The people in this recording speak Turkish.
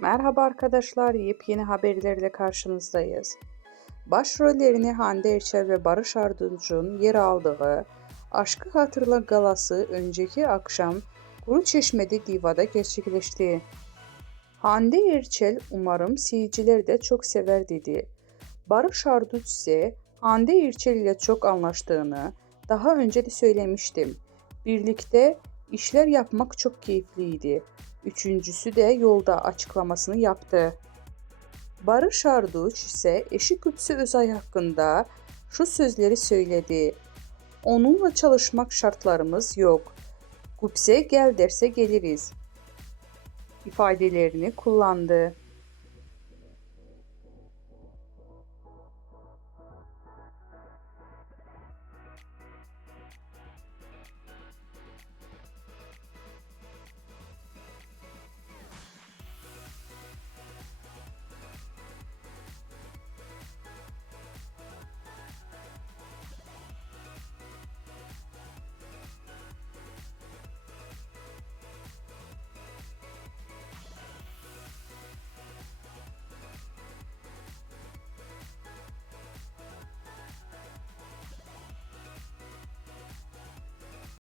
Merhaba arkadaşlar, yepyeni haberlerle karşınızdayız. Başrollerini Hande Erçel ve Barış Arduç'un yer aldığı Aşkı Hatırla galası önceki akşam Kuruçeşme'de Diva'da gerçekleşti. Hande Erçel umarım seyirciler de çok sever dedi. Barış Arduç ise Hande Erçel ile çok anlaştığını daha önce de söylemiştim. Birlikte işler yapmak çok keyifliydi. Üçüncüsü de yolda açıklamasını yaptı. Barış Arduç ise eşi Güpse Özay hakkında şu sözleri söyledi. Onunla çalışmak şartlarımız yok. Güpse gel derse geliriz ifadelerini kullandı.